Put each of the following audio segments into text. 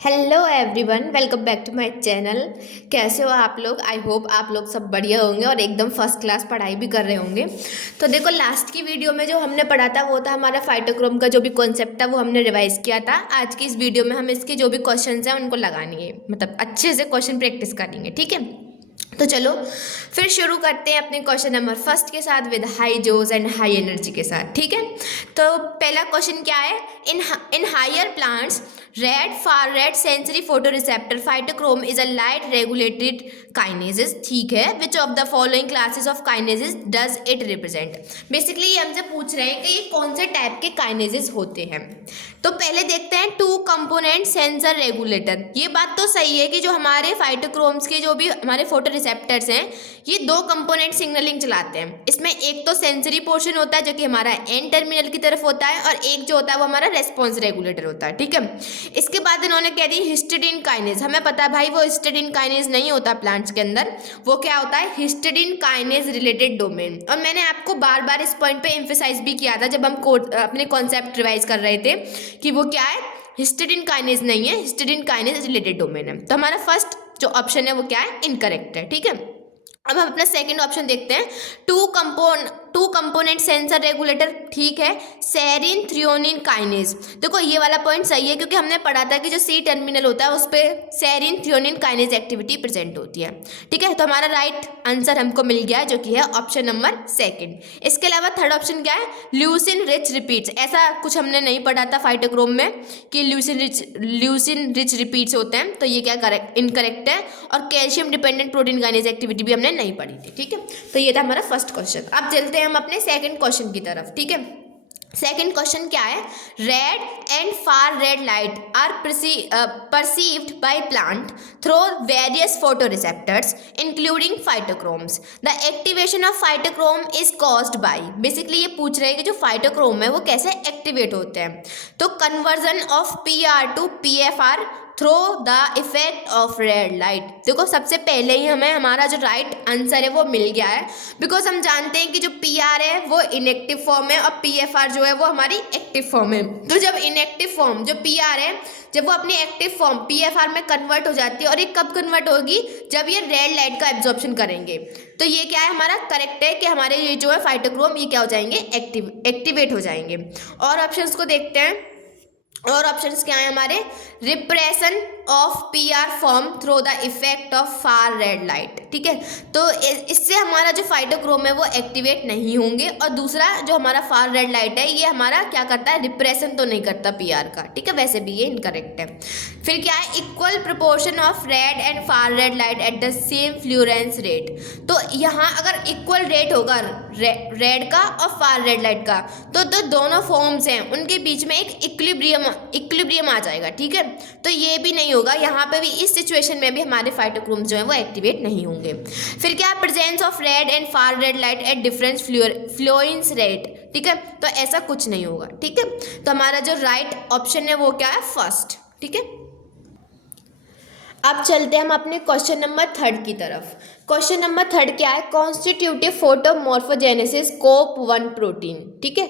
Hello everyone, welcome back to my channel. कैसे हो आप लोग? आई होप आप लोग सब बढ़िया होंगे और एकदम फर्स्ट क्लास पढ़ाई भी कर रहे होंगे। तो देखो, लास्ट की वीडियो में जो हमने पढ़ा था वो था हमारा फाइटोक्रोम का जो भी कॉन्सेप्ट था वो हमने रिवाइज किया था। आज की इस वीडियो में हम इसके जो भी क्वेश्चंस हैं उनको लगाएंगे, मतलब अच्छे से क्वेश्चन प्रैक्टिस करेंगे। ठीक है, तो चलो फिर शुरू करते हैं अपने क्वेश्चन नंबर फर्स्ट के साथ, विद हाई जोस एंड हाई एनर्जी के साथ। ठीक है, तो पहला क्वेश्चन क्या है? In higher plants red far red sensory photo receptor phytochrome is a light regulated kinases. ठीक है, which of the following classes of kinases does it represent? Basically ये हमसे पूछ रहे हैं कि ये कौन से टाइप के काइनेसिस होते हैं। तो पहले देखते हैं टू कंपोनेंट सेंसर रेगुलेटर। ये बात तो सही है कि जो हमारे फाइटोक्रोम्स के जो भी हमारे फोटो रिसेप्टर्स हैं ये दो कंपोनेंट सिग्नलिंग चलाते हैं। इसमें एक तो सेंसरी पोर्शन होता है जो कि हमारा एन टर्मिनल की तरफ होता है, और एक जो होता है वो हमारा रेस्पॉन्स रेगुलेटर होता है। ठीक है, इसके बाद इन्होंने कह दी हिस्टिडीन काइनेज। हमें पता है भाई वो हिस्टिडीन काइनेज नहीं होता प्लांट्स के अंदर, वो क्या होता है? Histidine kinase related domain. और मैंने आपको बार बार इस पॉइंट पे एम्फेसाइज भी किया था जब हम अपने कॉन्सेप्ट रिवाइज कर रहे थे कि वो क्या है? हिस्टिडीन काइनेज नहीं है, हिस्टिडीन काइनेज रिलेटेड डोमेन है। तो हमारा फर्स्ट जो ऑप्शन है वो क्या है? इनकरेक्ट है। ठीक है, अब हम अपना सेकंड ऑप्शन देखते हैं। Two component sensor regulator. ठीक है, सेरिन थ्रियोनिन काइनेज। देखो ये वाला पॉइंट सही है क्योंकि हमने पढ़ा था कि जो सी टर्मिनल होता है उस पर serine threonine kinase activity present होती है। ठीक है, तो हमारा राइट आंसर हमको मिल गया जो कि है ऑप्शन नंबर सेकंड। इसके अलावा थर्ड ऑप्शन क्या है? Leucine rich repeats. ऐसा कुछ हमने नहीं पढ़ा था फाइटोक्रोम में कि ल्यूसिन रिच रिपीट्स होते हैं, तो ये क्या करेक्ट इनकरेक्ट है। और calcium dependent protein kinase activity भी हमने नहीं पढ़ी थी। ठीक है, तो ये था हमारा फर्स्ट क्वेश्चन। अब चलते हैं हम अपने सेकंड क्वेश्चन की तरफ। ठीक है, सेकंड क्वेश्चन क्या है? Red and far red light are perceived by plant through various photoreceptors including phytochromes. The activation of phytochrome is caused by, basically ये पूछ रहे हैं कि जो फाइटोक्रोम है वो कैसे एक्टिवेट होते हैं। तो conversion of PR to PFR through the effect of red light. देखो सबसे पहले ही हमें हमारा जो राइट आंसर है वो मिल गया है, बिकॉज हम जानते हैं कि जो PR है वो इनएक्टिव फॉर्म है और PFR जो है वो हमारी एक्टिव फॉर्म है। तो जब इनएक्टिव फॉर्म जो PR है जब वो अपनी एक्टिव फॉर्म PFR में कन्वर्ट हो जाती है, और ये कब कन्वर्ट होगी? जब ये रेड लाइट का एब्जॉर्प्शन करेंगे। तो ये क्या है? हमारा करेक्ट है कि हमारे ये जो है फाइटोक्रोम ये क्या हो जाएंगे? एक्टिवेट हो जाएंगे। और ऑप्शंस को देखते हैं, और ऑप्शंस क्या है हमारे? Repression of PR form through the effect of far red light. ठीक है, तो इससे हमारा जो फाइटोक्रोम है वो एक्टिवेट नहीं होंगे। और दूसरा जो हमारा फार रेड लाइट है ये हमारा क्या करता है? रिप्रेशन तो नहीं करता PR का। ठीक है, वैसे भी ये इनकरेक्ट है। फिर क्या है? Equal proportion of red and far red light at the same fluence rate. तो यहाँ अगर इक्वल रेट होगा रेड का और फार रेड लाइट का, तो दोनों फॉर्म्स हैं उनके बीच में एक इक्विलिब्रियम आ जाएगा। ठीक है, तो ये भी नहीं होगा यहाँ पे भी। इस सिचुएशन में भी हमारे फाइटोक्रोम्स जो है वो एक्टिवेट नहीं होंगे। फिर क्या? Presence of red and far red light at different fluence rate. ठीक है, तो ऐसा कुछ नहीं होगा। ठीक है, तो हमारा जो राइट ऑप्शन है वो क्या है? फर्स्ट। ठीक है, अब चलते हैं हम अपने क्वेश्चन नंबर थर्ड की तरफ। क्वेश्चन नंबर थर्ड क्या है? Constitutive photomorphogenesis COP1 protein. ठीक है,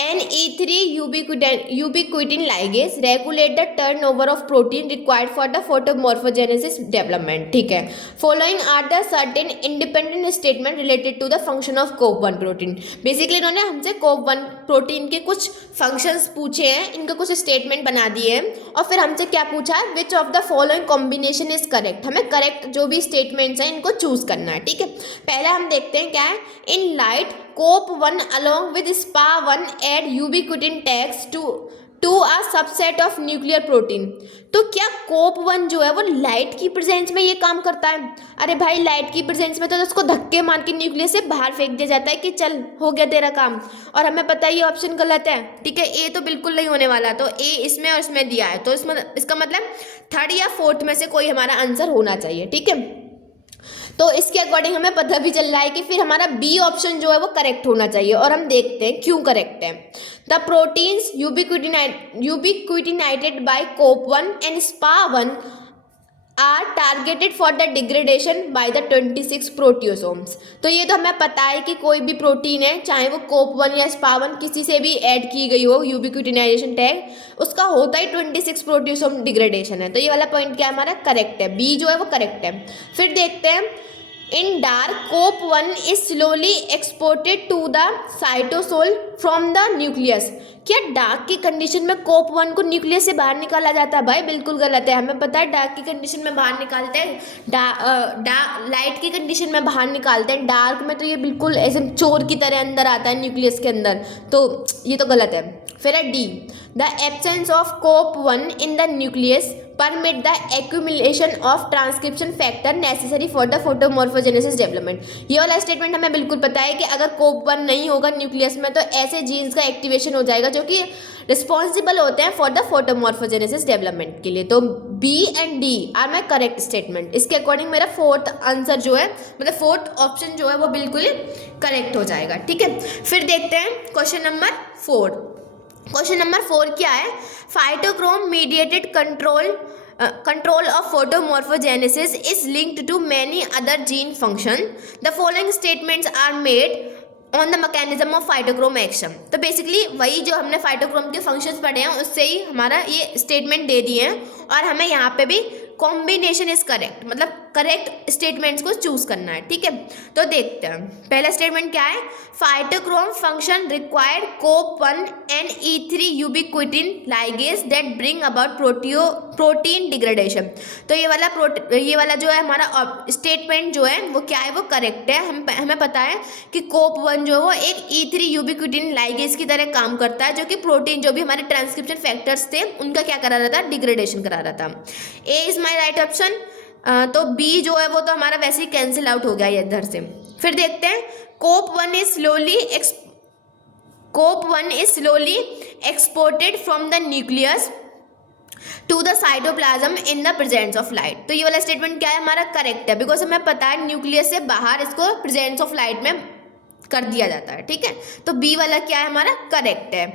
NE3 ubiquitin ligase regulate the turnover of protein required for the photomorphogenesis development. ठीक है, following are the certain independent statement related to the function of COP1 protein. Basically इन्होंने हमसे COP1 protein के कुछ functions पूछे हैं, इनका कुछ स्टेटमेंट बना दिए हैं, और फिर हमसे क्या पूछा है? Which of the following combination is correct. हमें करेक्ट जो भी स्टेटमेंट्स हैं इनको चूज करना है। ठीक है, पहला हम देखते हैं क्या है? In light COP1 along with SPA1 add ubiquitin tags to a subset of nuclear protein. तो क्या COP1 जो है वो लाइट की प्रेजेंस में ये काम करता है? अरे भाई, लाइट की प्रेजेंस में तो उसको धक्के मार के न्यूक्लियस से बाहर फेंक दिया जाता है कि चल हो गया तेरा काम। और हमें पता है ये ऑप्शन गलत है। ठीक है, ए तो बिल्कुल नहीं होने वाला, तो ए इसमें और इसमें दिया है, तो इसका मतलब थर्ड या फोर्थ में से कोई हमारा आंसर होना चाहिए। ठीक है, तो इसके अकॉर्डिंग हमें पता भी चल रहा है कि फिर हमारा बी ऑप्शन जो है वो करेक्ट होना चाहिए। और हम देखते हैं क्यों करेक्ट है। The proteins ubiquitinated by COP1 and SPA1 are targeted for the degradation by the 26 proteasomes. तो ये तो हमें पता है कि कोई भी प्रोटीन है, चाहे वो कोप 1 या स्पा1 किसी से भी ऐड की गई हो यूबिक्विटिनाइजेशन टैग, उसका होता ही 26 प्रोटियोसोम डिग्रेडेशन है। तो ये वाला पॉइंट क्या हमारा करेक्ट है, बी जो है वो करेक्ट है। फिर देखते हैं, in dark COP 1 is slowly exported to the cytosol from the nucleus. क्या डार्क की कंडीशन में कोप 1 को न्यूक्लियस से बाहर निकाला जाता है? भाई बिल्कुल गलत है। हमें पता है डार्क की कंडीशन में बाहर निकालते हैं, लाइट की कंडीशन में बाहर निकालते हैं, डार्क में तो ये बिल्कुल ऐसे चोर की तरह अंदर आता है न्यूक्लियस के अंदर, तो ये तो गलत है। फिर है D, the absence of COP 1 in the nucleus permit the accumulation of transcription factor necessary for the photomorphogenesis development। ये वाला स्टेटमेंट हमें बिल्कुल पता है कि अगर कोप 1 नहीं होगा न्यूक्लियस में तो ऐसे जीन्स का एक्टिवेशन हो जाएगा जो कि रिस्पॉन्सिबल होते हैं फॉर द फोटोमॉर्फोजेनेसिस डेवलपमेंट के लिए। तो B and D are my correct statement. इसके अकॉर्डिंग मेरा फोर्थ आंसर जो है, मतलब फोर्थ ऑप्शन जो है वो बिल्कुल करेक्ट हो जाएगा। ठीक है, फिर देखते हैं क्वेश्चन नंबर 4। क्वेश्चन नंबर 4 क्या है, phytochrome mediated control of photomorphogenesis is linked to many other gene function. The following statements are made on the mechanism of phytochrome action। तो बेसिकली वही जो हमने फाइटोक्रोम के फंक्शंस पढ़े हैं उससे ही हमारा ये स्टेटमेंट दे दिए हैं, और हमें यहाँ पे भी कॉम्बिनेशन इज करेक्ट, मतलब करेक्ट स्टेटमेंट्स को चूज करना है। ठीक है, तो देखते हैं पहला स्टेटमेंट क्या है, phytochrome function required COP 1 and E3 ubiquitin ligase that bring about protein degradation. तो ये वाला जो है हमारा स्टेटमेंट जो है वो क्या है, वो करेक्ट है। हमें पता है कि कोप 1 जो है वो एक E3 यूबिक्विटिन लाइगेज की तरह काम करता है, जो कि प्रोटीन जो भी हमारे ट्रांसक्रिप्शन फैक्टर्स थे उनका क्या करा रहा था, डिग्रेडेशन करा रहा था। ए इज माई राइट ऑप्शन। तो बी जो है वो तो हमारा वैसे ही कैंसिल आउट हो गया है इधर से। फिर देखते हैं, COP 1 is slowly exported from the nucleus to the cytoplasm in the presence of light. तो ये वाला स्टेटमेंट क्या है, हमारा करेक्ट है, बिकॉज हमें पता है न्यूक्लियस से बाहर इसको प्रेजेंस ऑफ लाइट में कर दिया जाता है। ठीक है, तो बी वाला क्या है, हमारा करेक्ट है।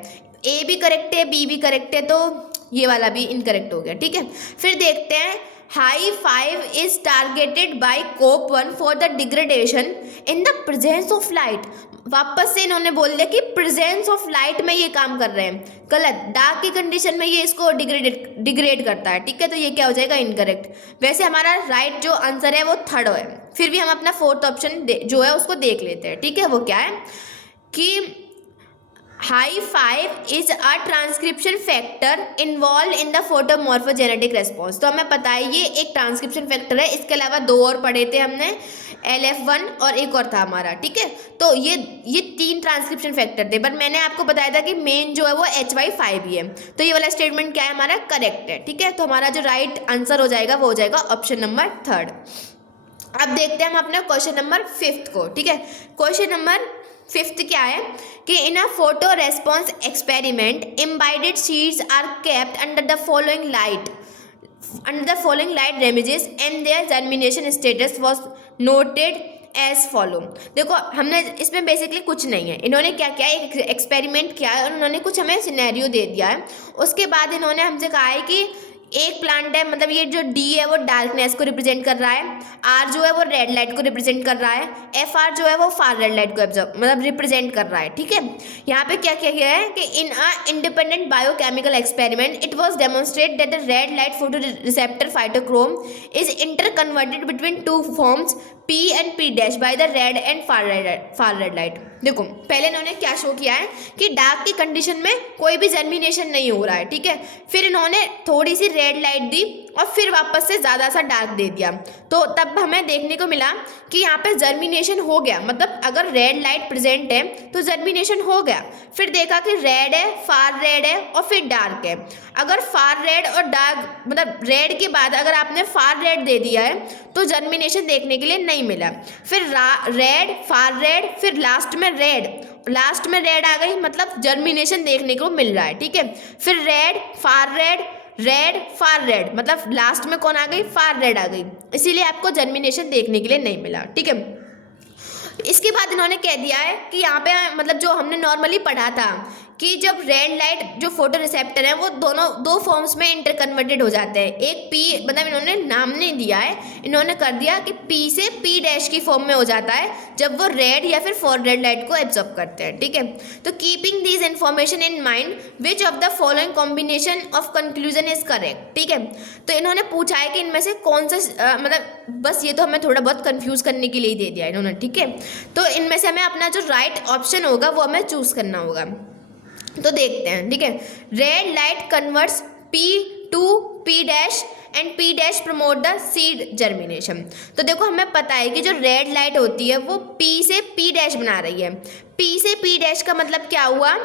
ए भी करेक्ट है, बी भी करेक्ट है, तो ये वाला भी इनकरेक्ट हो गया। ठीक है, फिर देखते हैं, high 5 is targeted by COP 1 for the degradation in the presence of light. वापस से इन्होंने बोल दिया कि प्रेजेंस ऑफ लाइट में ये काम कर रहे हैं, गलत। डार्क की कंडीशन में ये इसको डिग्रेड करता है। ठीक है, तो ये क्या हो जाएगा, इनकरेक्ट। वैसे हमारा राइट जो आंसर है वो थर्ड है, फिर भी हम अपना फोर्थ ऑप्शन जो है उसको देख लेते हैं। ठीक है, वो क्या है कि HY 5 is a transcription factor involved in the photomorphogenetic response. तो हमें पता है ये एक ट्रांसक्रिप्शन फैक्टर है, इसके अलावा 2 और पढ़े थे हमने, LF1 और एक और था हमारा। ठीक है, तो ये 3 ट्रांसक्रिप्शन फैक्टर थे, बट मैंने आपको बताया था कि मेन जो है वो HY5 ही है। तो ये वाला स्टेटमेंट क्या है, हमारा करेक्ट है। ठीक है, तो हमारा जो राइट आंसर हो जाएगा वो हो जाएगा ऑप्शन नंबर 3। अब देखते हैं हम अपने क्वेश्चन नंबर 5 को। ठीक है, क्वेश्चन नंबर 5 क्या है कि in a photo response experiment imbibed seeds are kept under the following light regimes and their germination status was noted as follow. देखो हमने इसमें बेसिकली कुछ नहीं है, इन्होंने क्या किया, एक एक्सपेरिमेंट किया है और उन्होंने कुछ हमें सिनेरियो दे दिया है। उसके बाद इन्होंने हमसे कहा है कि एक प्लांट है, मतलब ये जो डी है वो डार्कनेस को रिप्रेजेंट कर रहा है, आर जो है वो रेड लाइट को रिप्रेजेंट कर रहा है, एफ आर जो है वो फार रेड लाइट को मतलब रिप्रेजेंट कर रहा है। ठीक है, यहाँ पे क्या किया गया है कि in a independent biochemical experiment it was demonstrate that the red light photo receptor phytochrome is interconverted between 2 forms P and P dash by the red and far red light. देखो पहले इन्होंने क्या शो किया है कि dark की condition में कोई भी जर्मिनेशन नहीं हो रहा है। ठीक है, फिर इन्होंने थोड़ी सी रेड लाइट दी और फिर वापस से ज़्यादा सा डार्क दे दिया, तो तब हमें देखने को मिला कि यहाँ पे जर्मिनेशन हो गया। मतलब अगर रेड लाइट प्रेजेंट है तो जर्मिनेशन हो गया। फिर देखा कि रेड है, फार रेड है और फिर डार्क है। अगर फार रेड और डार्क, मतलब रेड के बाद अगर आपने फार रेड दे दिया है तो जर्मिनेशन देखने के लिए नहीं मिला। फिर रेड, फार रेड, फिर लास्ट में रेड आ गई, मतलब जर्मिनेशन देखने को मिल रहा है। ठीक है, फिर रेड, फार रेड, मतलब लास्ट में कौन आ गई, फार रेड आ गई, इसीलिए आपको जर्मिनेशन देखने के लिए नहीं मिला। ठीक है, इसके बाद इन्होंने कह दिया है कि यहाँ पे मतलब जो हमने नॉर्मली पढ़ा था कि जब रेड लाइट जो फोटो रिसेप्टर है वो दोनों दो फॉर्म्स में इंटर कन्वर्टेड हो जाते हैं। एक पी, मतलब इन्होंने नाम नहीं दिया है, इन्होंने कर दिया कि पी से पी डैश की फॉर्म में हो जाता है जब वो रेड या फिर फॉर रेड लाइट को एब्जॉर्ब करते हैं, ठीक है। तो keeping this information in mind which of the following combination of conclusion is correct, ठीक है। तो इन्होंने पूछा है कि इनमें से कौन सा मतलब बस ये तो हमें थोड़ा बहुत कंफ्यूज करने के लिए ही दे दिया इन्होंने, ठीक है। तो इनमें से हमें अपना जो राइट ऑप्शन होगा वो हमें चूज करना होगा। तो देखते हैं, ठीक है। Red light converts P to P dash and P dash promote the seed germination. तो देखो हमें पता है कि जो रेड लाइट होती है वो पी से पी डैश बना रही है। पी से पी डैश का मतलब क्या हुआ,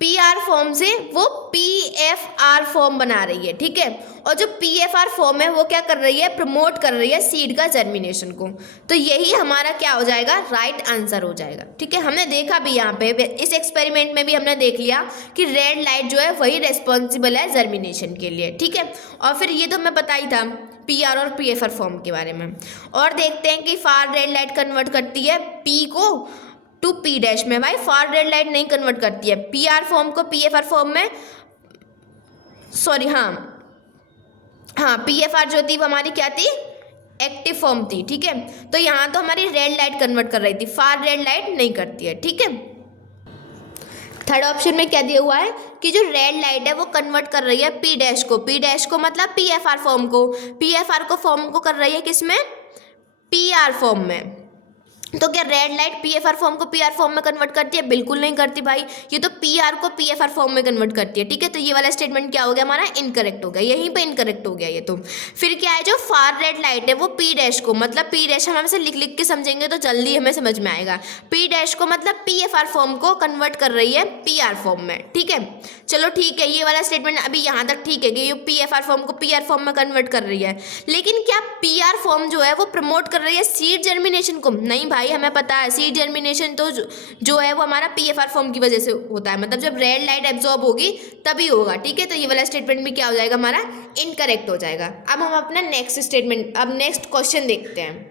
पी आर फॉर्म से वो पी एफ आर फॉर्म बना रही है, ठीक है। और जो पी एफ आर फॉर्म है वो क्या कर रही है, प्रमोट कर रही है सीड का जर्मिनेशन को। तो यही हमारा क्या हो जाएगा, राइट आंसर हो जाएगा, ठीक है। हमने देखा भी यहाँ पे इस एक्सपेरिमेंट में भी हमने देख लिया कि रेड लाइट जो है वही रेस्पॉन्सिबल है जर्मिनेशन के लिए, ठीक है। और फिर ये तो हमें पता ही था पी आर और पी एफ आर फॉर्म के बारे में। और देखते हैं कि फार रेड लाइट कन्वर्ट करती है पी को टू पी डैश में। भाई फार रेड लाइट नहीं कन्वर्ट करती है पी आर फॉर्म को पी एफ आर फॉर्म में, सॉरी हाँ पी एफ आर जो थी वो हमारी क्या थी, एक्टिव फॉर्म थी, ठीक है। तो यहाँ तो हमारी रेड लाइट कन्वर्ट कर रही थी, फार रेड लाइट नहीं करती है, ठीक है। थर्ड ऑप्शन में क्या दिया हुआ है कि जो रेड लाइट है वो कन्वर्ट कर रही है पी डैश को मतलब पी एफ आर फॉर्म को, पी एफ आर को फॉर्म को कर रही है किसमें, पी आर फॉर्म में। तो क्या red light P F R form को पी आर फॉर्म में कन्वर्ट करती है, बिल्कुल नहीं करती भाई, ये तो पी आर को पी एफ आर फॉर्म में कन्वर्ट करती है, ठीक है। तो ये वाला स्टेटमेंट क्या हो गया हमारा, इनकरेक्ट हो गया, यहीं पे इनकरेक्ट हो गया ये तो। फिर क्या है, जो फार रेड लाइट है वो पी डैश को, मतलब पी डैश हम ऐसे लिख लिख के समझेंगे तो जल्दी हमें समझ में आएगा, पी डैश को मतलब पी एफ आर फॉर्म को कन्वर्ट कर रही है पी आर फॉर्म में, ठीक है। चलो ठीक है, ये वाला स्टेटमेंट अभी यहाँ तक ठीक है कि ये पी एफ आर फॉर्म को पी आर फॉर्म में कन्वर्ट कर रही है। लेकिन क्या पी आर फॉर्म जो है वो प्रमोट कर रही है सीड जर्मिनेशन को, नहीं भाई, हमें पता है सीड जर्मिनेशन तो जो है वो हमारा पी एफ आर फॉर्म की वजह से होता है, मतलब जब रेड लाइट एब्जॉर्ब होगी तभी होगा, ठीक है। तो ये वाला स्टेटमेंट भी क्या हो जाएगा हमारा, इनकरेक्ट हो जाएगा। अब हम अपना नेक्स्ट स्टेटमेंट, अब नेक्स्ट क्वेश्चन देखते हैं।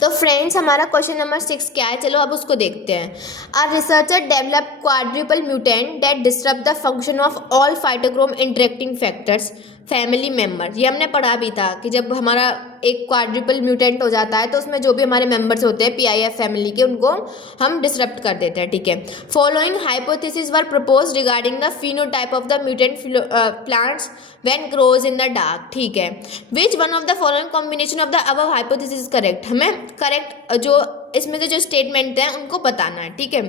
तो फ्रेंड्स हमारा क्वेश्चन नंबर 6 क्या है, चलो अब उसको देखते हैं। A researcher develop quadruple mutant that disturb the function of all phytochrome interacting factors family member. ये हमने पढ़ा भी था कि जब हमारा एक क्वाड्रुपल म्यूटेंट हो जाता है तो उसमें जो भी हमारे मेंबर्स होते हैं PIF फैमिली के, उनको हम डिसरप्ट कर देते हैं, ठीक है। Following hypothesis were propose regarding the phenotype of the mutant plants when grows in the dark, ठीक है। Which one of the following combination of the above hypothesis correct, हमें करेक्ट जो इसमें से जो स्टेटमेंट हैं उनको बताना है, ठीक है।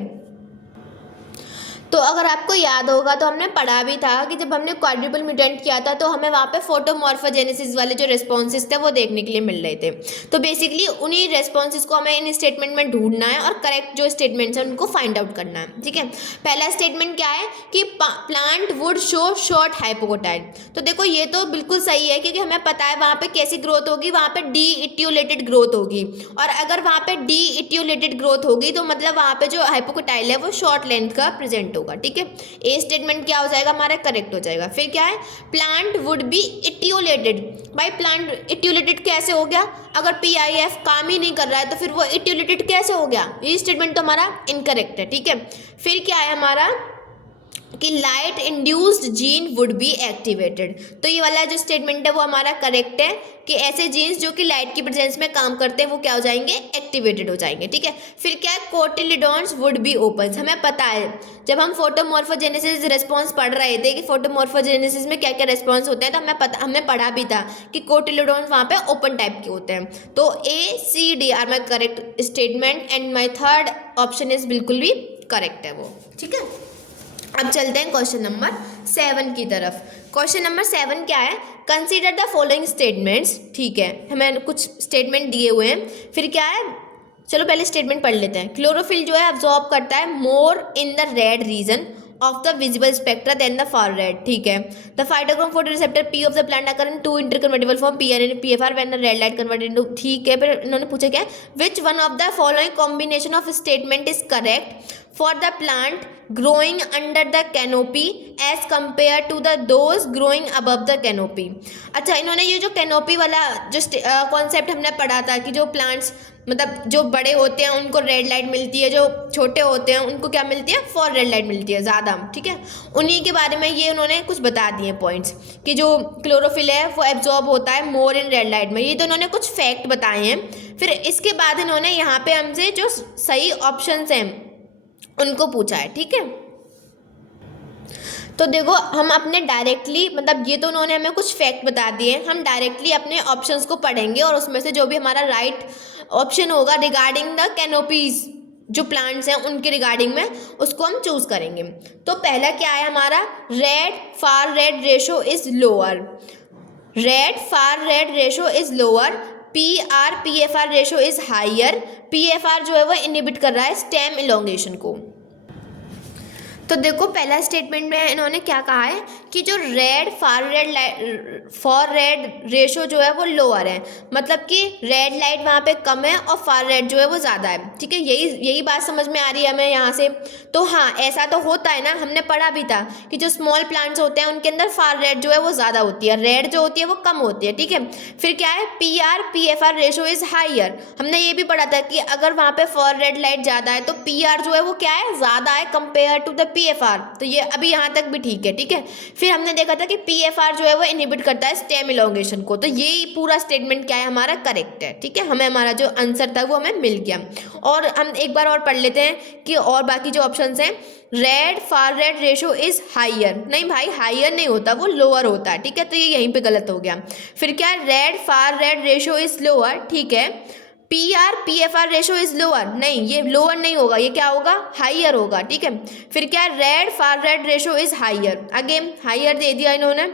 तो अगर आपको याद होगा तो हमने पढ़ा भी था कि जब हमने क्वाड्रुपल म्यूटेंट किया था तो हमें वहाँ पे फोटोमॉर्फोजेनेसिस वाले जो रेस्पॉन्सेस थे वो देखने के लिए मिल रहे थे। तो बेसिकली उन्हीं रेस्पॉन्सेस को हमें इन स्टेटमेंट में ढूंढना है और करेक्ट जो स्टेटमेंट्स हैं उनको फाइंड आउट करना है, ठीक है। पहला स्टेटमेंट क्या है कि plant would show short hypocotyl. तो देखो ये तो बिल्कुल सही है क्योंकि हमें पता है वहाँ पे कैसी ग्रोथ होगी, वहाँ पे डी इटियोलेटेड ग्रोथ होगी, और अगर वहाँ पे डी इटियोलेटेड ग्रोथ होगी तो मतलब वहाँ पे जो हाइपोकोटाइल है वो शॉर्ट लेंथ का प्रेजेंट होगा, ठीक है। ए स्टेटमेंट क्या हो जाएगा हमारा, करेक्ट हो जाएगा। फिर क्या है, प्लांट वुड बी इटियोलेटेड। भाई प्लांट इटियोलेटेड कैसे हो गया, अगर PIF काम ही नहीं कर रहा है तो फिर वो इटियोलेटेड कैसे हो गया, ये स्टेटमेंट तो हमारा इनकरेक्ट है, ठीक है। फिर क्या है हमारा कि light induced gene would be activated. तो ये वाला जो स्टेटमेंट है वो हमारा करेक्ट है कि ऐसे जीन्स जो कि लाइट की प्रेजेंस में काम करते हैं वो क्या हो जाएंगे, एक्टिवेटेड हो जाएंगे, ठीक है। फिर क्या है, कोटिलिडॉन्स वुड बी ओपन। हमें पता है जब हम फोटोमॉर्फोजेनेसिस रेस्पॉन्स पढ़ रहे थे कि फोटोमॉर्फोजेनेसिस में क्या क्या रेस्पॉन्स होते हैं, तो हमने पढ़ा भी था कि कोटिलिडॉन्स वहाँ पे ओपन टाइप के होते हैं। तो ACD are my correct statement and my third option is बिल्कुल भी करेक्ट है वो, ठीक है। अब चलते हैं क्वेश्चन नंबर 7 की तरफ। क्वेश्चन नंबर 7 क्या है, कंसीडर द फॉलोइंग स्टेटमेंट्स, ठीक है। हमें कुछ स्टेटमेंट दिए हुए हैं। फिर क्या है, चलो पहले स्टेटमेंट पढ़ लेते हैं। क्लोरोफिल जो है अब्जॉर्ब करता है more in the red region of the visible spectra than the far red, ठीक है। The phytochrome photo receptor P of the plant occur in two interconvertible form PN and PFR when the red light converted into, ठीक है। फिर इन्होंने पूछा क्या, which one of the following combination of statement is correct for the plant growing under the canopy as compare to the those growing above the canopy. अच्छा, इन्होंने ये जो कैनोपी वाला जो कॉन्सेप्ट हमने पढ़ा था कि जो प्लांट्स मतलब जो बड़े होते हैं उनको रेड लाइट मिलती है, जो छोटे होते हैं उनको क्या मिलती है, फॉर रेड लाइट मिलती है ज़्यादा, ठीक है। उन्हीं के बारे में ये उन्होंने कुछ बता दिए पॉइंट्स कि जो क्लोरोफिल है वो एब्जॉर्ब होता है मोर इन रेड लाइट में। ये तो उन्होंने कुछ फैक्ट बताए हैं। फिर इसके बाद इन्होंने यहाँ पे हमसे जो सही ऑप्शंस हैं उनको पूछा है, ठीक है। तो देखो हम अपने डायरेक्टली, मतलब ये तो उन्होंने हमें कुछ फैक्ट बता दिए, हम डायरेक्टली अपने ऑप्शंस को पढ़ेंगे और उसमें से जो भी हमारा राइट ऑप्शन होगा रिगार्डिंग द कैनोपीज, जो प्लांट्स हैं उनके रिगार्डिंग में, उसको हम चूज करेंगे। तो पहला क्या है हमारा, red far red ratio is lower, red far red ratio is lower, PRPFR ratio is higher, PFR जो है वो इनहिबिट कर रहा है स्टेम इलोंगेशन को। तो देखो पहला स्टेटमेंट में इन्होंने क्या कहा है कि जो रेड फॉर रेड रेशो जो है वो लोअर है, मतलब कि रेड लाइट वहाँ पे कम है और फार रेड जो है वो ज़्यादा है, ठीक है। यही बात समझ में आ रही है हमें यहाँ से। तो हाँ, ऐसा तो होता है ना, हमने पढ़ा भी था कि जो स्मॉल प्लांट्स होते हैं उनके अंदर फार रेड जो है वो ज़्यादा होती है, रेड जो होती है वो कम होती है, ठीक है। फिर क्या है, PRPFR रेशो इज़ हाइयर, हमने ये भी पढ़ा था कि अगर वहाँ पे फॉर रेड लाइट ज़्यादा है तो PR जो है वो क्या है, ज़्यादा है कंपेयर टू द PFR। तो ये अभी यहाँ तक भी ठीक है, ठीक है। फिर हमने देखा था कि PFR जो है वो इनहिबिट करता है स्टेम इलोंगेशन को। तो ये पूरा स्टेटमेंट क्या है हमारा, करेक्ट है, ठीक है। हमें हमारा जो आंसर था वो हमें मिल गया। और हम एक बार और पढ़ लेते हैं कि और बाकी जो ऑप्शंस हैं, red far red ratio is higher, नहीं भाई हाइयर नहीं होता, वो लोअर होता है, ठीक है। तो ये यहीं पे गलत हो गया। फिर क्या, red far red ratio is lower, ठीक है। PRPFR रेशो इज लोअर, नहीं ये लोअर नहीं होगा, ये क्या होगा, हाइयर होगा, ठीक है। फिर क्या, red far red ratio is higher, again higher दे दिया इन्होंने,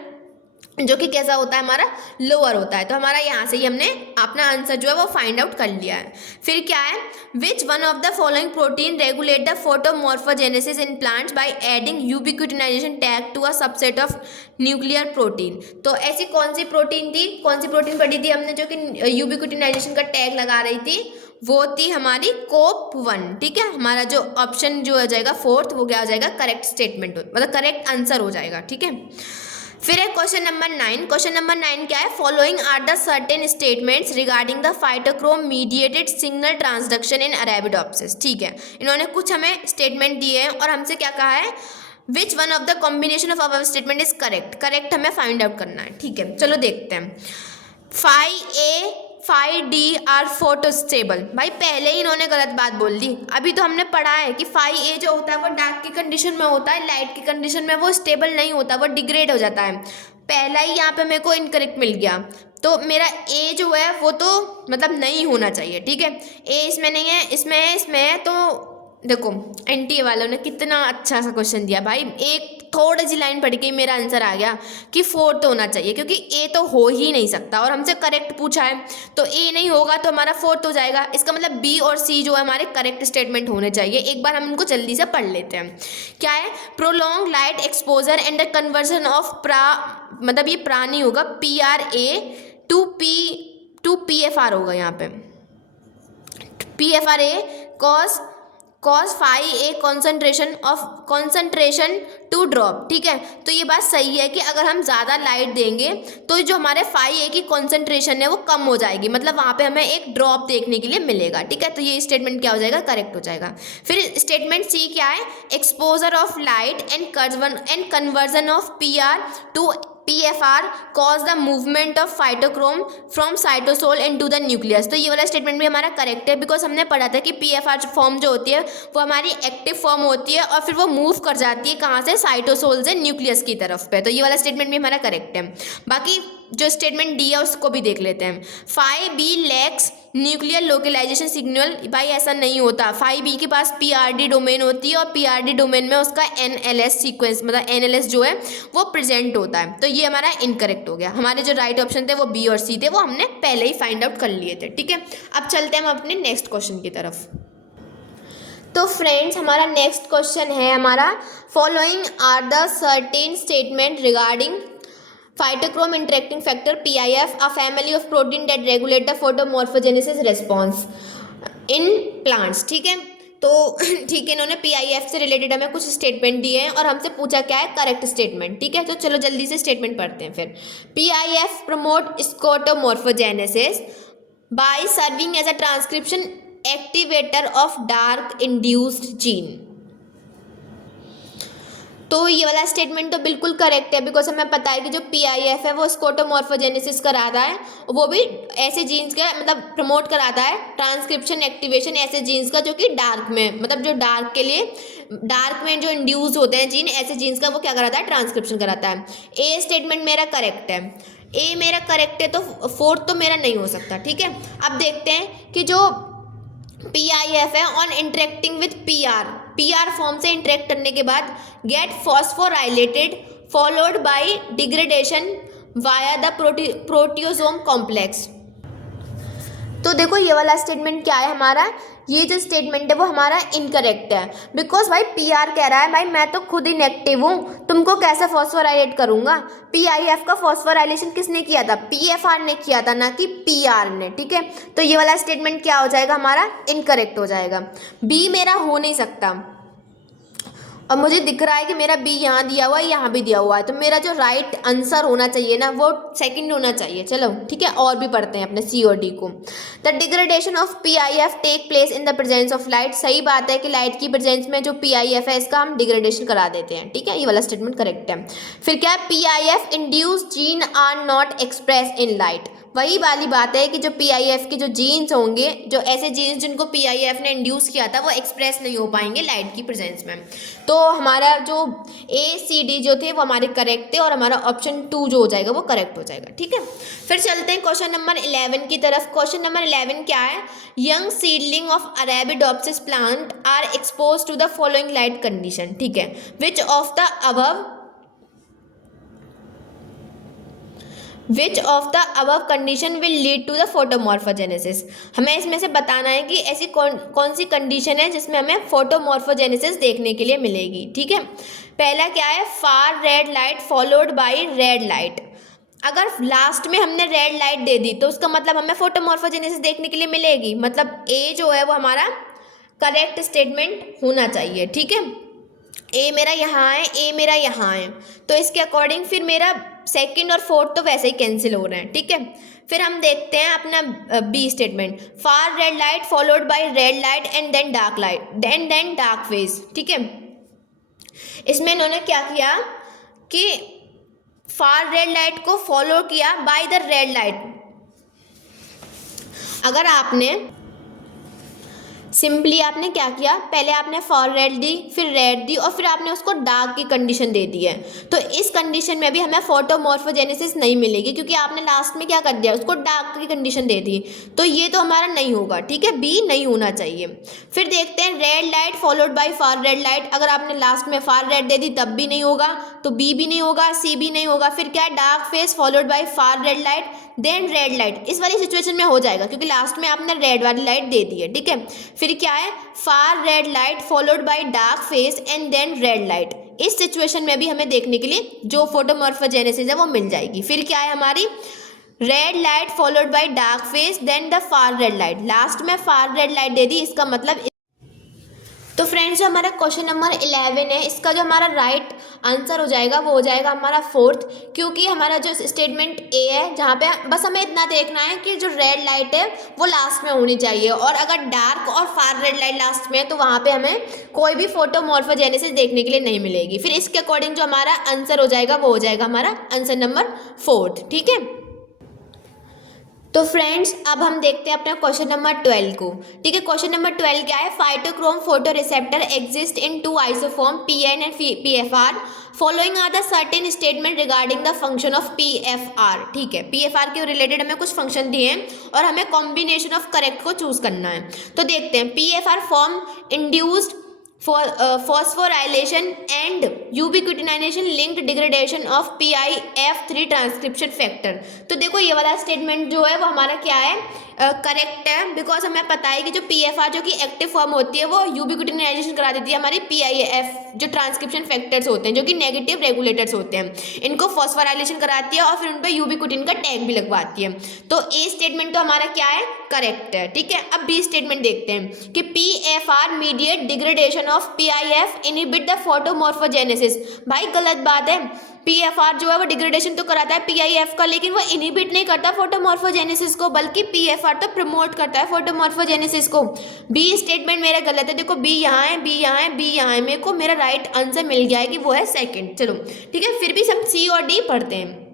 जो कि कैसा होता है हमारा, लोअर होता है। तो हमारा यहाँ से ही हमने अपना आंसर जो है वो फाइंड आउट कर लिया है। फिर क्या है, which one of the following protein regulate the photomorphogenesis in plants by adding ubiquitinization tag to a subset of nuclear protein. तो ऐसी कौन सी प्रोटीन थी, कौन सी प्रोटीन पढ़ी थी हमने जो कि यूबिक्विटिनाइजेशन का टैग लगा रही थी, वो थी हमारी COP1, ठीक है। हमारा जो ऑप्शन जो हो जाएगा फोर्थ, वो क्या हो जाएगा, करेक्ट स्टेटमेंट, मतलब करेक्ट आंसर हो जाएगा, ठीक है। फिर है क्वेश्चन नंबर 9। क्वेश्चन नंबर 9 क्या है, following are the certain statements regarding the phytochrome mediated signal transduction in Arabidopsis, ठीक है। इन्होंने कुछ हमें स्टेटमेंट दिए हैं और हमसे क्या कहा है, which one of the combination of our statement is correct, correct हमें फाइंड आउट करना है, ठीक है। चलो देखते हैं। 5A 5D आर फोटोस्टेबल, भाई पहले ही इन्होंने गलत बात बोल दी। अभी तो हमने पढ़ा है कि 5A जो होता है वो डार्क की कंडीशन में होता है, लाइट की कंडीशन में वो स्टेबल नहीं होता, वो डिग्रेड हो जाता है। पहला ही यहाँ पे मेरे को इनकरेक्ट मिल गया, तो मेरा A जो है वो तो मतलब नहीं होना चाहिए, ठीक है। A इसमें नहीं है, इसमें है, इसमें है। तो देखो NTA वालों ने कितना अच्छा सा क्वेश्चन दिया भाई, एक थोड़ी सी लाइन पढ़ के ही मेरा आंसर आ गया कि 4 तो होना चाहिए, क्योंकि A तो हो ही नहीं सकता और हमसे करेक्ट पूछा है, तो A नहीं होगा तो हमारा 4 हो जाएगा। इसका मतलब B और C जो है हमारे करेक्ट स्टेटमेंट होने चाहिए। एक बार हम उनको जल्दी से पढ़ लेते हैं। क्या है, prolong light exposure and the conversion of मतलब ये प्राणी होगा, PRA टू PFR होगा, यहाँ पे PFRA cause 5A concentration to drop, ठीक है। तो ये बात सही है कि अगर हम ज़्यादा लाइट देंगे तो जो हमारे 5A की कॉन्सेंट्रेशन है वो कम हो जाएगी, मतलब वहाँ पे हमें एक ड्रॉप देखने के लिए मिलेगा, ठीक है। तो ये स्टेटमेंट क्या हो जाएगा, करेक्ट हो जाएगा। फिर स्टेटमेंट C क्या है, exposure of light and conversion of PR to PFR cause the movement of phytochrome from cytosol into the nucleus. तो ये वाला स्टेटमेंट भी हमारा करेक्ट है, बिकॉज हमने पढ़ा था कि PFR फॉर्म जो होती है वो हमारी एक्टिव फॉर्म होती है और फिर वो मूव कर जाती है कहाँ से, साइटोसोल से न्यूक्लियस की तरफ पे। तो ये वाला स्टेटमेंट भी हमारा करेक्ट है। बाकी जो स्टेटमेंट डी है उसको भी देख लेते हैं। 5B lakhs nuclear localisation signal, भाई ऐसा नहीं होता। 5B के पास PRD डोमेन होती है और PRD डोमेन में उसका NLS सीक्वेंस, मतलब NLS जो है वो प्रेजेंट होता है। तो ये हमारा इनकरेक्ट हो गया। हमारे जो राइट ऑप्शन थे वो B और C थे, वो हमने पहले ही फाइंड आउट कर लिए थे, ठीक है। अब चलते हैं हम अपने नेक्स्ट क्वेश्चन की तरफ। तो फ्रेंड्स हमारा नेक्स्ट क्वेश्चन है हमारा, following are the certain statement regarding phytochrome interacting factor PIF, a family of protein that regulate the photomorphogenesis response in plants, ठीक है। तो ठीक है, इन्होंने PIF से रिलेटेड हमें कुछ स्टेटमेंट दिए हैं और हमसे पूछा क्या है, करेक्ट स्टेटमेंट, ठीक है। तो चलो जल्दी से स्टेटमेंट पढ़ते हैं। फिर PIF promote skotomorphogenesis, by serving as a transcription activator of dark induced gene. तो ये वाला स्टेटमेंट तो बिल्कुल करेक्ट है, बिकॉज हमें पता है कि जो PIF है वो स्कोटोमॉर्फोजेनेसिस कराता है, वो भी ऐसे जीन्स का मतलब प्रमोट कराता है ट्रांसक्रिप्शन एक्टिवेशन ऐसे जीन्स का जो कि डार्क में, मतलब जो डार्क के लिए, डार्क में जो इंड्यूस होते हैं जीन, ऐसे जीन्स का वो क्या कराता है, ट्रांसक्रिप्शन कराता है। ए स्टेटमेंट मेरा करेक्ट है, ए मेरा करेक्ट है, तो फोर्थ तो मेरा नहीं हो सकता। ठीक है, अब देखते हैं कि जो PIF है on interacting with PR form से इंटरेक्ट करने के बाद get phosphorylated followed by degradation via the proteasome complex. तो देखो ये वाला स्टेटमेंट क्या है हमारा, ये जो स्टेटमेंट है वो हमारा इनकरेक्ट है, बिकॉज भाई PR कह रहा है भाई मैं तो खुद इनएक्टिव हूँ, तुमको कैसे फॉस्फोराइलेट करूंगा। PIF का फॉस्फोराइलेशन किसने किया था, PFR ने किया था, ना कि PR ने। ठीक है, तो ये वाला स्टेटमेंट क्या हो जाएगा हमारा, इनकरेक्ट हो जाएगा। B मेरा हो नहीं सकता, अब मुझे दिख रहा है कि मेरा B यहाँ दिया हुआ है, यहाँ भी दिया हुआ है, तो मेरा जो राइट आंसर होना चाहिए ना वो सेकंड होना चाहिए। चलो ठीक है, और भी पढ़ते हैं अपने C और D को। The degradation of PIF take place in the presence of light. सही बात है कि लाइट की प्रेजेंस में जो PIF है इसका हम डिग्रेडेशन करा देते हैं। ठीक है, ये वाला स्टेटमेंट करेक्ट है। फिर क्या है, PIF induced gene are not express in light. वही वाली बात है कि जो PIF के जो जीन्स होंगे, जो ऐसे जीन्स जिनको PIF ने इंड्यूस किया था वो एक्सप्रेस नहीं हो पाएंगे लाइट की प्रेजेंस में। तो हमारा जो ACD जो थे वो हमारे करेक्ट थे, और हमारा ऑप्शन 2 जो हो जाएगा वो करेक्ट हो जाएगा। ठीक है, फिर चलते हैं क्वेश्चन नंबर 11 की तरफ। क्वेश्चन नंबर 11 क्या है, young seedling of Arabidopsis plant are expose to the following light condition. ठीक है, which of the above condition will lead to the photomorphogenesis। हमें इसमें से बताना है कि ऐसी कौन सी कंडीशन है जिसमें हमें फोटोमॉर्फोजेनेसिस देखने के लिए मिलेगी। ठीक है, पहला क्या है, far red light followed by red light. अगर लास्ट में हमने रेड लाइट दे दी तो उसका मतलब हमें फोटोमॉर्फोजेनेसिस देखने के लिए मिलेगी, मतलब ए जो है वो हमारा करेक्ट स्टेटमेंट होना चाहिए। ठीक है, ए मेरा यहाँ है, ए मेरा यहाँ है, तो इसके अकॉर्डिंग फिर मेरा सेकंड और फोर्थ तो वैसे ही कैंसिल हो रहे हैं। ठीक है, फिर हम देखते हैं अपना B statement, far red light followed by red light and then dark light then dark phase. ठीक है, इसमें इन्होंने क्या किया कि फार रेड लाइट को फॉलो किया बाय द रेड लाइट। अगर आपने सिंपली आपने क्या किया, पहले आपने फार रेड दी, फिर रेड दी, और फिर आपने उसको डार्क की कंडीशन दे दी है, तो इस कंडीशन में भी हमें फोटोमॉर्फोजेनेसिस नहीं मिलेगी, क्योंकि आपने लास्ट में क्या कर दिया, उसको डार्क की कंडीशन दे दी, तो ये तो हमारा नहीं होगा। ठीक है, बी नहीं होना चाहिए। फिर देखते हैं red light followed by far red light. अगर आपने लास्ट में फार रेड दे दी तब भी नहीं होगा, तो बी भी नहीं होगा, सी भी नहीं होगा। फिर क्या है, dark phase followed by far red light then red light. इस वाली सिचुएशन में हो जाएगा क्योंकि लास्ट में आपने रेड वाली लाइट दे दी है। ठीक है, फिर क्या है, far red light followed by dark phase and then red light. इस सिचुएशन में भी हमें देखने के लिए जो फोटोमॉर्फोजेनेसिस है वो मिल जाएगी। फिर क्या है हमारी, red light followed by dark phase then the far red light. Last में फार रेड लाइट दे दी, इसका मतलब। तो फ्रेंड्स, जो हमारा क्वेश्चन नंबर 11 है, इसका जो हमारा राइट आंसर हो जाएगा वो हो जाएगा हमारा फोर्थ, क्योंकि हमारा जो स्टेटमेंट ए है, जहाँ पे बस हमें इतना देखना है कि जो रेड लाइट है वो लास्ट में होनी चाहिए, और अगर डार्क और फार रेड लाइट लास्ट में है तो वहाँ पे हमें कोई भी फोटोमॉर्फोजेनेसिस देखने के लिए नहीं मिलेगी। फिर इसके अकॉर्डिंग जो हमारा आंसर हो जाएगा वो हो जाएगा हमारा आंसर नंबर फोर्थ। ठीक है, तो फ्रेंड्स अब हम देखते हैं अपना क्वेश्चन नंबर 12 को। ठीक है, क्वेश्चन नंबर 12 क्या है, phytochrome photo receptor exist in 2 isoform PN and PFR। Following are the certain statement regarding the function of PFR। ठीक है, PFR के रिलेटेड हमें कुछ फंक्शन दिए हैं और हमें कॉम्बिनेशन ऑफ करेक्ट को चूज करना है। तो देखते हैं, PFR form induced phosphorylation and ubiquitination linked degradation of PIF3 transcription factor. तो देखो ये वाला स्टेटमेंट जो है वो हमारा क्या है, करेक्ट है, बिकॉज हमें पता है कि जो PFR जो कि एक्टिव फॉर्म होती है वो यूबिक्विटिनाइजेशन करा देती है हमारी PIF जो ट्रांसक्रिप्शन फैक्टर्स होते हैं, जो कि नेगेटिव रेगुलेटर्स होते हैं, इनको फॉस्फोराइलेशन कराती है और फिर उन पर यूबिक्विटिन का टैग भी लगवाती है। तो ए स्टेटमेंट तो हमारा क्या है, करेक्ट है। ठीक है, अब बी स्टेटमेंट देखते हैं कि PFR mediate degradation of PIF inhibit the photomorphogenesis. भाई गलत बात है, PFR जो है वो डिग्रेडेशन तो कराता है PIF का, लेकिन वो इनहिबिट नहीं करता फोटोमॉर्फोजेनेसिस को, बल्कि PFR तो प्रमोट करता है फोटोमॉर्फोजेनेसिस को। बी स्टेटमेंट मेरा गलत है, देखो बी यहाँ है, बी यहाँ है, बी यहाँ है, मेरे को मेरा राइट आंसर मिल गया है कि वो है सेकंड। चलो ठीक है, फिर भी हम सी और डी पढ़ते हैं।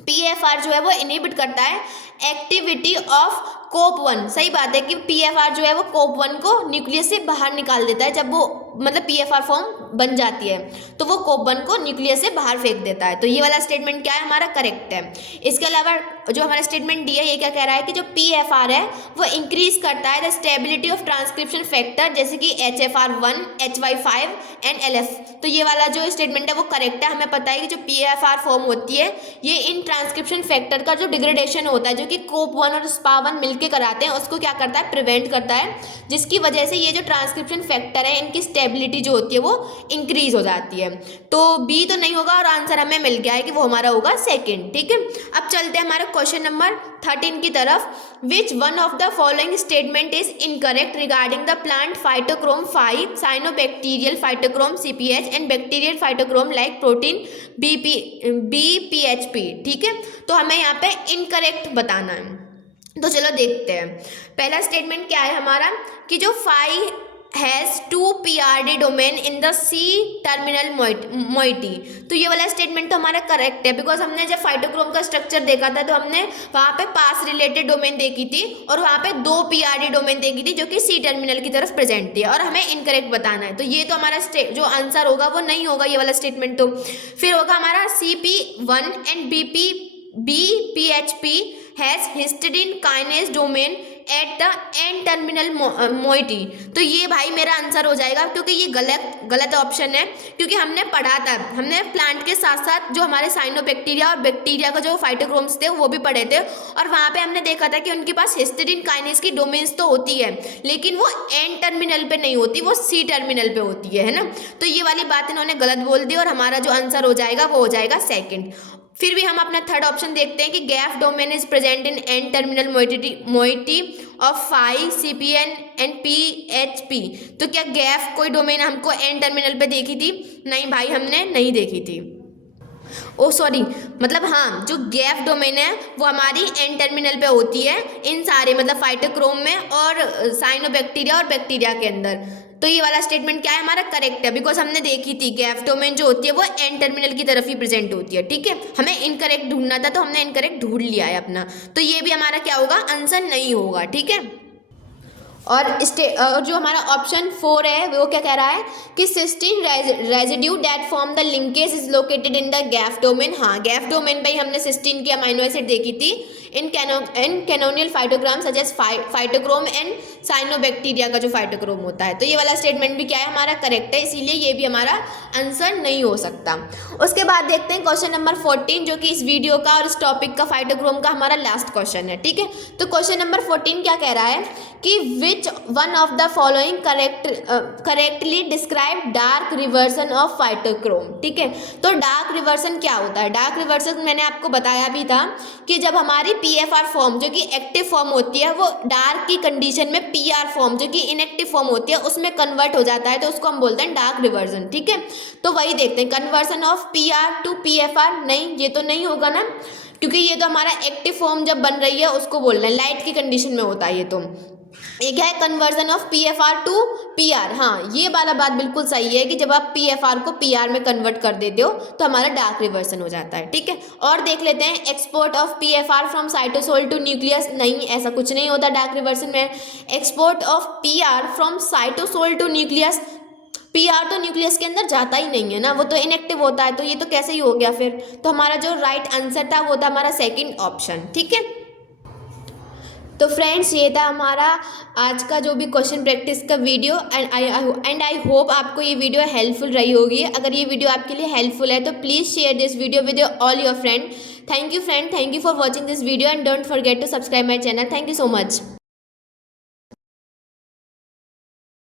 PFR जो है वो इनहिबिट करता है एक्टिविटी ऑफ COP1। सही बात है कि PFR जो है वो COP1 को न्यूक्लियस से बाहर निकाल देता है। जब वो मतलब PFR फॉर्म बन जाती है तो वो COP1 को न्यूक्लियस से बाहर फेंक देता है। तो ये वाला स्टेटमेंट क्या है हमारा, करेक्ट है। इसके अलावा जो हमारा स्टेटमेंट डी है ये क्या कह रहा है कि जो PFR है वो इंक्रीज करता है the stability of transcription factor, जैसे कि HFR1, HY5 एंड LF। तो ये वाला जो स्टेटमेंट है वो करेक्ट है। हमें पता है कि जो PFR फॉर्म होती है ये इन ट्रांसक्रिप्शन फैक्टर का जो डिग्रेडेशन होता है, जो कि COP1 और SPA1 मिलकर कराते हैं, उसको क्या करता है, प्रिवेंट करता है, जिसकी वजह से ये जो ट्रांसक्रिप्शन फैक्टर है इनकी स्टेबिलिटी जो होती है वो इंक्रीज हो जाती है। तो बी तो नहीं होगा और आंसर हमें मिल गया है कि वो हमारा होगा सेकंड। ठीक है, अब चलते हैं हमारे क्वेश्चन नंबर 13 की तरफ। विच one of the following statement is incorrect regarding the plant phytochrome 5, cyanobacterial phytochrome CPH and bacterial phytochrome like protein BPHP। ठीक है, तो हमें यहाँ पे इनकरेक्ट बताना है। तो चलो देखते हैं। पहला स्टेटमेंट क्या है हमारा कि जो 5 has 2 PRD domain in the C terminal moiety. तो ये वाला स्टेटमेंट तो हमारा करेक्ट है, बिकॉज हमने जब फाइटोक्रोम का स्ट्रक्चर देखा था तो हमने वहाँ पे पास रिलेटेड डोमेन देखी थी और वहाँ पे 2 PRD डोमेन देखी थी जो कि C टर्मिनल की तरफ प्रेजेंट थी, और हमें इनकरेक्ट बताना है। तो ये तो हमारा जो आंसर होगा वो नहीं होगा ये वाला स्टेटमेंट। तो फिर होगा हमारा CP1 and BPHP has histidine kinase domain at the end terminal moiety. तो ये भाई मेरा आंसर हो जाएगा, क्योंकि ये गलत ऑप्शन है, क्योंकि हमने पढ़ा था, हमने प्लांट के साथ साथ जो हमारे साइनोबैक्टीरिया और बैक्टीरिया का जो फाइटोक्रोम्स थे वो भी पढ़े थे, और वहाँ पे हमने देखा था कि उनके पास हिस्टिडीन काइनेज की डोमेन्स तो होती है, लेकिन वो एंड टर्मिनल पे नहीं होती, वो C टर्मिनल पे होती है ना। तो ये वाली बात इन्होंने गलत बोल दी और हमारा जो आंसर हो जाएगा वो हो जाएगा सेकेंड। फिर भी हम अपना थर्ड ऑप्शन देखते हैं कि Gaff domain is present in and terminal moiety of 5 CPN and PHP। तो क्या गैफ कोई डोमेन हमको एंड टर्मिनल पे देखी थी? नहीं भाई, हमने नहीं देखी थी। ओ सॉरी, मतलब हाँ, जो गैफ डोमेन है वो हमारी एंड टर्मिनल पे होती है इन सारे मतलब फाइटोक्रोम में और साइनोबैक्टीरिया और बैक्टीरिया के अंदर। तो ये वाला स्टेटमेंट क्या है हमारा, करेक्ट है, बिकॉज हमने देखी थी गैफ डोमेन जो होती है वो एंड टर्मिनल की तरफ ही प्रेजेंट होती है। ठीक है, हमें इनकरेक्ट ढूंढना था तो हमने इनकरेक्ट ढूंढ लिया है अपना। तो ये भी हमारा क्या होगा, आंसर नहीं होगा। ठीक है, और जो हमारा ऑप्शन 4 है वो क्या कह रहा है कि cysteine residue that form the linkage is located in the GAF domain. हाँ, गैफ डोमेन पे ही हमने सिस्टीन की अमाइनो एसिड देखी थी in canonical phytochrome such as phytochrome and cyanobacteria का जो फाइटोक्रोम होता है। तो ये वाला स्टेटमेंट भी क्या है हमारा, करेक्ट है, इसीलिए ये भी हमारा आंसर नहीं हो सकता। उसके बाद देखते हैं क्वेश्चन नंबर 14, जो कि इस वीडियो का और इस टॉपिक का फाइटोक्रोम का हमारा लास्ट क्वेश्चन है। ठीक है, तो क्वेश्चन नंबर 14 क्या कह रहा है कि विच one of the following correctly describe dark reversion of phytochrome. ठीक है, तो डार्क रिवर्सन क्या होता है? डार्क रिवर्सन मैंने आपको बताया भी था कि जब हमारी PFR फॉर्म जो कि एक्टिव फॉर्म होती है वो डार्क की कंडीशन में PR फॉर्म जो कि इनएक्टिव फॉर्म होती है उसमें कन्वर्ट हो जाता है, तो उसको हम बोलते हैं डार्क रिवर्सन। ठीक है, तो वही देखते हैं, conversion of PR to PFR। नहीं, ये तो नहीं होगा ना, क्योंकि ये तो हमारा एक्टिव फॉर्म जब बन रही है उसको बोलना है, लाइट की कंडीशन में होता है ये। तो एक है conversion of PFR to PR। हाँ, ये वाला बात बिल्कुल सही है कि जब आप PFR को PR में कन्वर्ट कर देते हो तो हमारा डार्क रिवर्सन हो जाता है। ठीक है, और देख लेते हैं export of PFR from cytosol to nucleus. नहीं, ऐसा कुछ नहीं होता डार्क रिवर्सन में। Export of PR from cytosol to nucleus, PR तो न्यूक्लियस के अंदर जाता ही नहीं है ना, वो तो इनएक्टिव होता है, तो ये तो कैसे ही हो गया फिर। तो हमारा जो राइट आंसर था वो था हमारा सेकेंड ऑप्शन। ठीक है, तो फ्रेंड्स ये था हमारा आज का जो भी क्वेश्चन प्रैक्टिस का वीडियो, एंड आई होप आपको ये वीडियो हेल्पफुल रही होगी। अगर ये वीडियो आपके लिए हेल्पफुल है तो please share this video with all your friend. Thank you friend, thank you for watching this video and don't forget to subscribe my channel. Thank you so much.